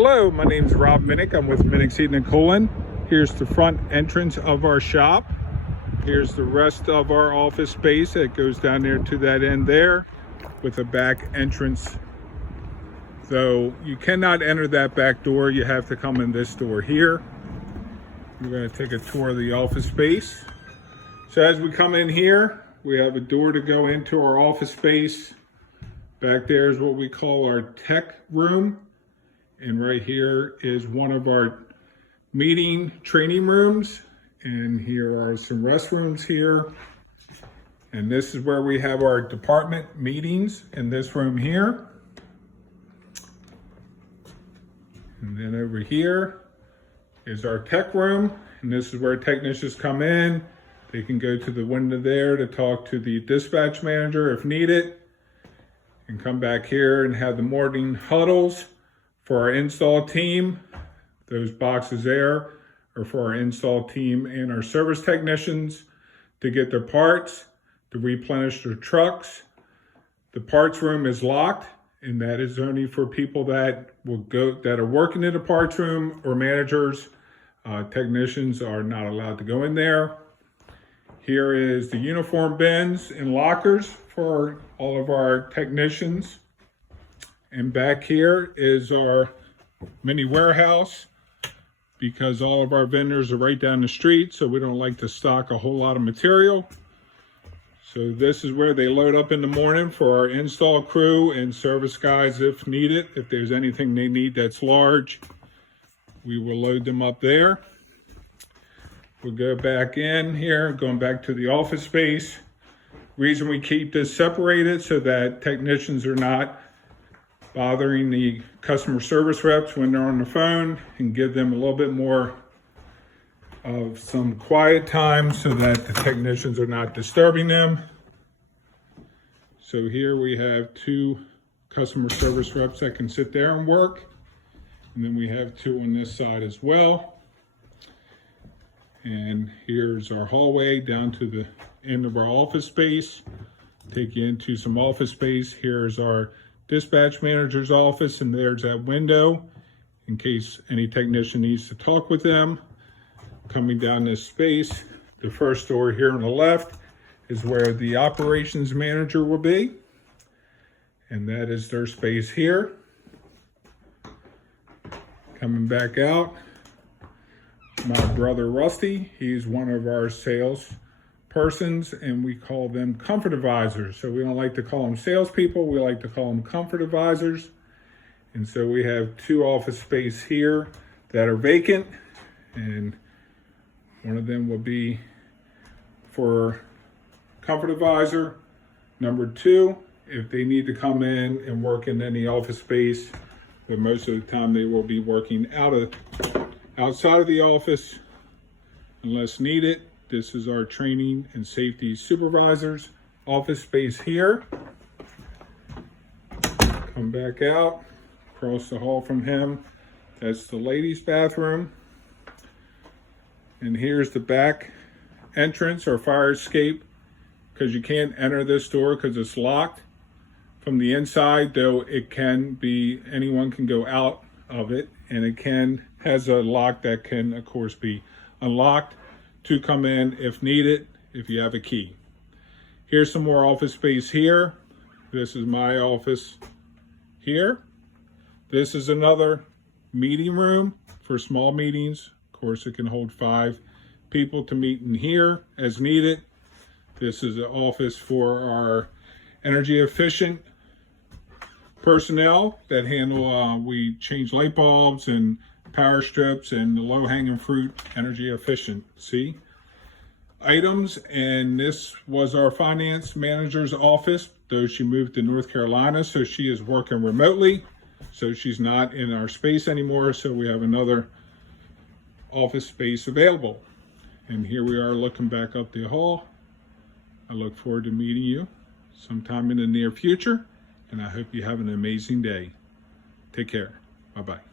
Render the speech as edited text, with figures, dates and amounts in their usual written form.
Hello, my name is Rob Minnick. I'm with Minnick Seating and Cooling. Here's the front entrance of our shop. Here's the rest of our office space that goes down there to that end there with a back entrance. So you cannot enter that back door. You have to come in this door here. We're going to take a tour of the office space. So as we come in here, we have a door to go into our office space. Back there is what we call our tech room. And right here is one of our meeting training rooms. And here are some restrooms here. And this is where we have our department meetings in this room here. And then over here is our tech room. And this is where technicians come in. They can go to the window there to talk to the dispatch manager if needed. And come back here and have the morning huddles for our install team. Those boxes there are for our install team and our service technicians to get their parts, to replenish their trucks. The parts room is locked, and that is only for people that are working in the parts room or managers. Technicians are not allowed to go in there. Here is the uniform bins and lockers for all of our technicians. And back here is our mini warehouse, because all of our vendors are right down the street, so we don't like to stock a whole lot of material. So this is where they load up in the morning for our install crew and service guys if needed. If there's anything they need that's large, we will load them up there. We'll go back in here, going back to the office space. Reason we keep this separated so that technicians are not bothering the customer service reps when they're on the phone, and give them a little bit more of some quiet time so that the technicians are not disturbing them. So here we have two customer service reps that can sit there and work. And then we have two on this side as well. And here's our hallway down to the end of our office space. Take you into some office space. Here's our dispatch manager's office, and there's that window in case any technician needs to talk with them. Coming down this space, the first door here on the left is where the operations manager will be, and that is their space here. Coming back out, my brother Rusty, he's one of our sales persons, and we call them comfort advisors. So we don't like to call them salespeople, we like to call them comfort advisors. And so we have two office space here that are vacant, and one of them will be for comfort advisor. Number two, if they need to come in and work in any office space, but most of the time they will be working outside of the office unless needed. This is our training and safety supervisor's office space here. Come back out, across the hall from him. That's the ladies' bathroom. And here's the back entrance or fire escape, because you can't enter this door because it's locked from the inside, though it can be, anyone can go out of it, and it has a lock that can, of course, be unlocked to come in if needed, if you have a key. Here's some more office space here. This is my office here. This is another meeting room for small meetings. Of course, it can hold 5 people to meet in here as needed. This is an office for our energy efficient personnel that handle, we change light bulbs and power strips and the low-hanging fruit energy efficiency items. And this was our finance manager's office, though she moved to North Carolina, so she is working remotely, so she's not in our space anymore. So we have another office space available. And here we are looking back up the hall. I look forward to meeting you sometime in the near future, and I hope you have an amazing day. Take care. Bye-bye.